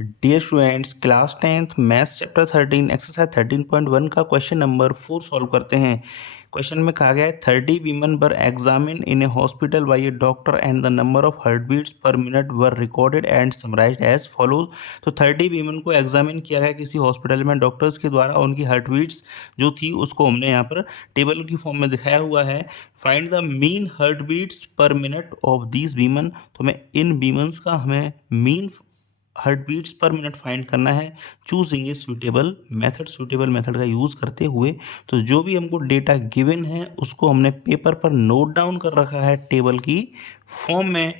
Dear students, class 10th maths chapter 13 exercise 13.1 का question number 4 solve करते हैं। Question में कहा गया है 30 women were examine in a hospital by a doctor and the number of heart beats per minute were recorded and summarised as follows. तो 30 women को examine किया गया किसी हॉस्पिटल में डॉक्टर्स के द्वारा, उनकी हार्ट बीट्स जो थी उसको हमने यहाँ पर टेबल की फॉर्म में दिखाया हुआ है। Find the mean heart beats per minute of these women. तो हमें इन वीमेंस का हमें mean heart beats per minute find करना है। चूजिंग ए सूटेबल मेथड का यूज़ करते हुए। तो जो भी हमको डेटा गिवन है उसको हमने पेपर पर नोट डाउन कर रखा है टेबल की फॉर्म में।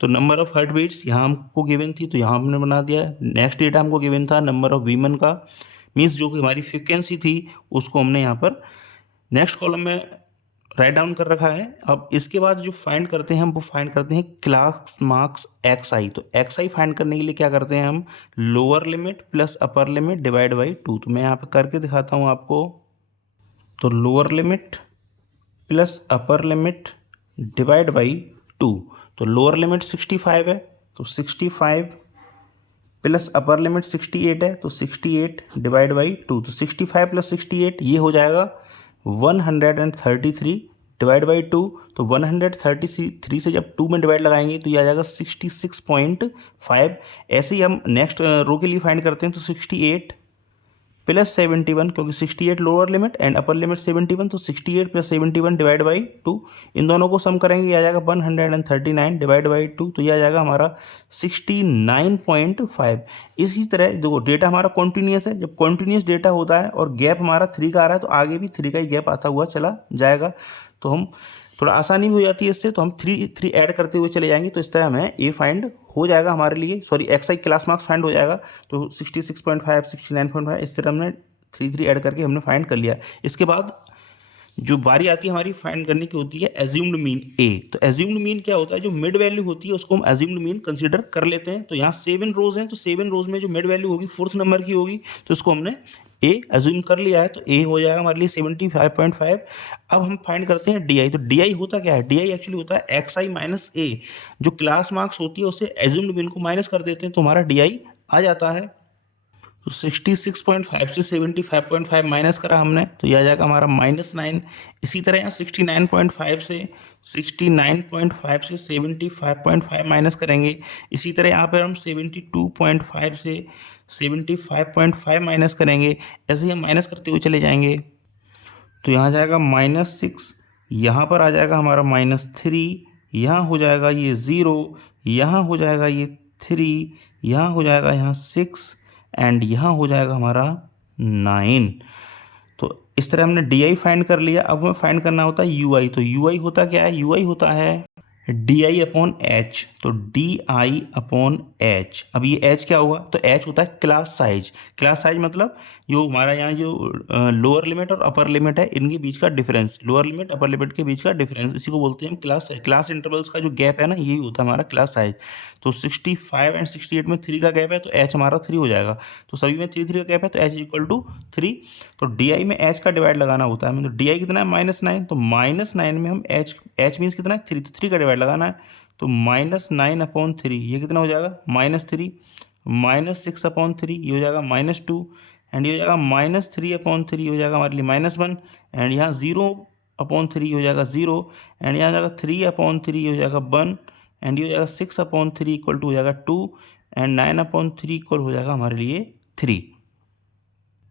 तो नंबर ऑफ हार्ट बीट्स यहाँ हमको गिवन थी तो यहाँ हमने बना दिया। नेक्स्ट डेटा हमको गिवन था नंबर ऑफ वीमेन का, मीन्स जो कि हमारी फ्रिक्वेंसी थी उसको हमने यहाँ पर नेक्स्ट कॉलम में राइट डाउन कर रखा है। अब इसके बाद जो फाइंड करते हैं हम वो फाइंड करते हैं क्लास मार्क्स एक्स आई। तो एक्स आई फाइंड करने के लिए क्या करते हैं हम, lower limit plus upper limit divide by 2। तो मैं यहाँ पे करके दिखाता हूँ आपको। तो lower limit plus upper limit divide by 2। तो लोअर लिमिट 65 है तो 65 प्लस अपर लिमिट 68 है तो 68 डिवाइड बाई 2। तो 65 प्लस 68 ये हो जाएगा 133 डिवाइड बाई 2। तो 133 से जब 2 में डिवाइड लगाएंगे तो ये आ जाएगा 66.5। ऐसे ही हम नेक्स्ट रो के लिए फाइंड करते हैं। तो 68 प्लस 71, क्योंकि 68 lower limit and upper limit 71, तो 68 प्लस 71 डिवाइड बाई 2। इन दोनों को सम करेंगे, ये आ जाएगा 139 डिवाइड बाई 2। तो ये आ जाएगा हमारा 69.5। इसी तरह देखो डेटा हमारा कॉन्टिन्यूस है। जब कॉन्टिन्यूस डेटा होता है और गैप हमारा 3 का आ रहा है तो आगे भी 3 का ही गैप आता हुआ चला जाएगा। तो हम थोड़ा आसानी भी हो जाती है इससे, तो हम 3 ऐड करते हुए चले जाएंगे। तो इस तरह हमें ए फाइंड हो जाएगा हमारे लिए, सॉरी एक्स आई क्लास मार्क्स फाइंड हो जाएगा। तो 66.5 69.5 इस तरह हमने 3 ऐड करके हमने फाइंड कर लिया। इसके बाद जो बारी आती है हमारी फाइंड करने की होती है एज्यूम्ड मीन ए। तो एज्यूम्ड मीन क्या होता है, जो मिड वैल्यू होती है उसको हम एज्यूम्ड मीन कंसीडर कर लेते हैं। तो यहाँ 7 रोज हैं तो 7 रोज में जो मिड वैल्यू होगी 4th नंबर की होगी, तो इसको हमने ए एज्यूम कर लिया है। तो ए हो जाएगा हमारे लिए 75.5। अब हम फाइंड करते हैं डी आई। तो डी आई होता क्या है, डी आई एक्चुअली होता है एक्स आई माइनस ए। जो क्लास मार्क्स होती है उससे एज्यूम्ड मीन को माइनस कर देते हैं तो हमारा डी आई आ जाता है। तो 66.5 से 75.5 माइनस करा हमने तो यह आ जाएगा हमारा -9। इसी तरह यहाँ 69.5 से 75.5 माइनस करेंगे। इसी तरह यहाँ पर हम 72.5 से 75.5 माइनस करेंगे। ऐसे ही हम माइनस करते हुए चले जाएंगे। तो यहाँ जाएगा -6, यहाँ पर आ जाएगा हमारा -3, यहाँ हो जाएगा ये 0, यहाँ हो जाएगा ये 3, यहाँ हो जाएगा यहाँ 6 एंड यहाँ हो जाएगा हमारा 9। तो इस तरह हमने डी आई फाइंड कर लिया। अब हमें फाइंड करना होता है यू आई। तो यू आई होता क्या है, यू आई होता है डी आई अपॉन एच। तो डी आई अपॉन एच। अब ये एच क्या होगा, तो एच होता है क्लास साइज। क्लास साइज मतलब जो हमारा यहाँ जो लोअर लिमिट और अपर लिमिट है इनके बीच का difference, lower limit upper limit के बीच का डिफरेंस, इसी को बोलते हैं हम क्लास साइज। क्लास इंटरवल्स का जो गैप है ना यही होता है हमारा क्लास साइज। तो 65 एंड 68 में 3 का गैप है तो एच हमारा 3 हो जाएगा। तो सभी में 3 का गैप है तो एच इक्वल टू 3। तो डी आई में एच का डिवाइड लगाना होता है। तो डी आई कितना है -9। तो -9 में हम एच मीन्स कितना है 3, तो 3 का डिवाइड लगाना है। तो -9/3 ये कितना हो जाएगा -3, -6/3 ये हो जाएगा -2 एंड ये हो जाएगा -3/3 हो जाएगा हमारे लिए -1 एंड यहाँ 0/3 हो जाएगा 0 एंड यहाँ जाएगा 3/3 हो जाएगा 1 एंड ये हो जाएगा 6/3 इक्वल टू हो जाएगा 2 एंड 9/3 इक्वल हो जाएगा हमारे लिए 3।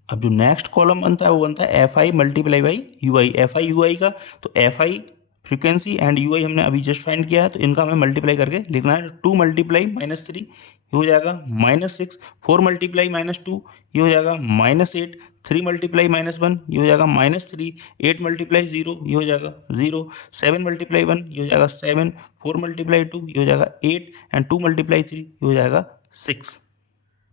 अब जो नेक्स्ट कॉलम बनता है वो बनता है f i multiply by u i. F i u i का, तो f i frequency and u i हमने अभी जस्ट फाइंड किया है तो इनका हमें मल्टीप्लाई करके लिखना है। 2 मल्टीप्लाई -3 ये हो जाएगा -6, 4 मल्टीप्लाई -2 ये हो जाएगा -8, 3 मल्टीप्लाई -1 ये हो जाएगा -3, 8 मल्टीप्लाई 0 ये हो जाएगा 0, 7 मल्टीप्लाई 1 ये हो जाएगा 7, 4 मल्टीप्लाई 2 ये हो जाएगा 8 एंड 2 मल्टीप्लाई 3 ये हो जाएगा 6।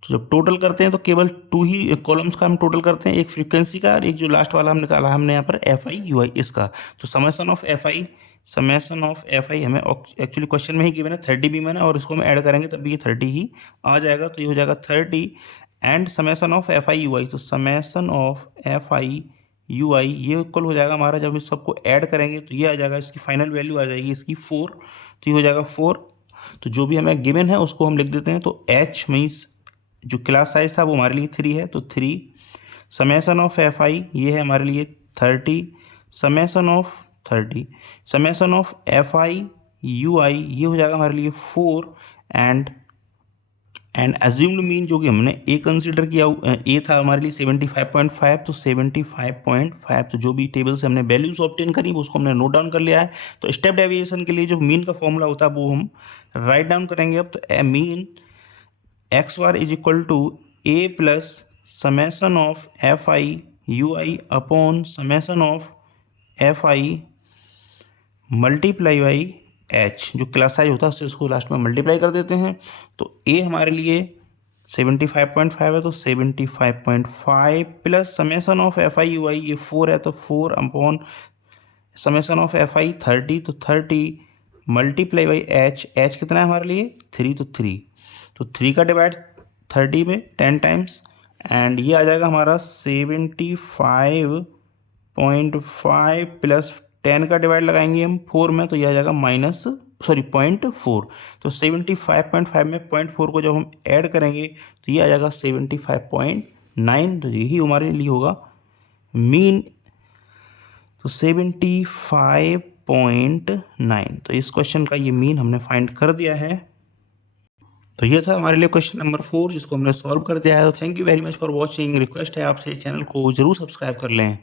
तो जब टोटल करते हैं तो केवल 2 ही कॉलम्स का हम टोटल करते हैं, एक फ्रीक्वेंसी का और एक जो लास्ट वाला हम निकाला हमने यहाँ पर एफ आई यू आई इसका। तो समेसन ऑफ एफ आई हमें एक्चुअली क्वेश्चन में ही गिवन है 30 भी मैंने, और इसको हम ऐड करेंगे तब भी ये 30 ही आ जाएगा। तो ये हो जाएगा 30 and summation of f i u i. तो summation of f i u i ये इक्वल हो जाएगा हमारा, जब इस सबको ऐड करेंगे तो ये आ जाएगा, इसकी फाइनल वैल्यू आ जाएगी इसकी 4। तो ये हो जाएगा 4। तो जो भी हमें गिवन है उसको हम लिख देते हैं। तो एच मीन्स जो क्लास साइज था वो हमारे लिए 3 है, तो 3 समेसन ऑफ एफ आई ये है हमारे लिए 30, summation of 30 summation of f i u i ये हो जाएगा हमारे लिए 4 एंड एज्यूम्ड मीन जो कि हमने ए कंसीडर किया, ए था हमारे लिए 75.5, तो 75.5 तो जो भी टेबल से हमने वैल्यूज ऑब्टेन करी वो उसको हमने नोट डाउन कर लिया है। तो स्टेप डेविएशन के लिए जो मीन का फॉर्मूला होता है वो हम राइट डाउन करेंगे अब। तो mean x bar is equal to a plus summation of f i u i upon summation of f i multiply by h, जो क्लास साइज होता है उससे उसको लास्ट में मल्टीप्लाई कर देते हैं। तो ए हमारे लिए 75.5 है, तो 75.5 plus summation of f i u i ये 4 है, तो 4 upon summation of f i 30, तो 30 मल्टीप्लाई बाई एच, एच कितना है हमारे लिए 3, तो 3, तो 3 का डिवाइड 30 में 10 टाइम्स एंड ये आ जाएगा हमारा 75.5 प्लस 10 का डिवाइड लगाएंगे हम 4 में, तो ये आ जाएगा .4, तो 75.5 में 0.4 को जब हम ऐड करेंगे तो ये आ जाएगा 75.9, तो यही हमारे लिए होगा मीन, तो 75.9। तो इस क्वेश्चन का ये मीन हमने फाइंड कर दिया है। तो ये था हमारे लिए क्वेश्चन नंबर 4 जिसको हमने सॉल्व कर दिया है। तो thank you very much for watching. Request है आपसे चैनल को जरूर सब्सक्राइब कर लें।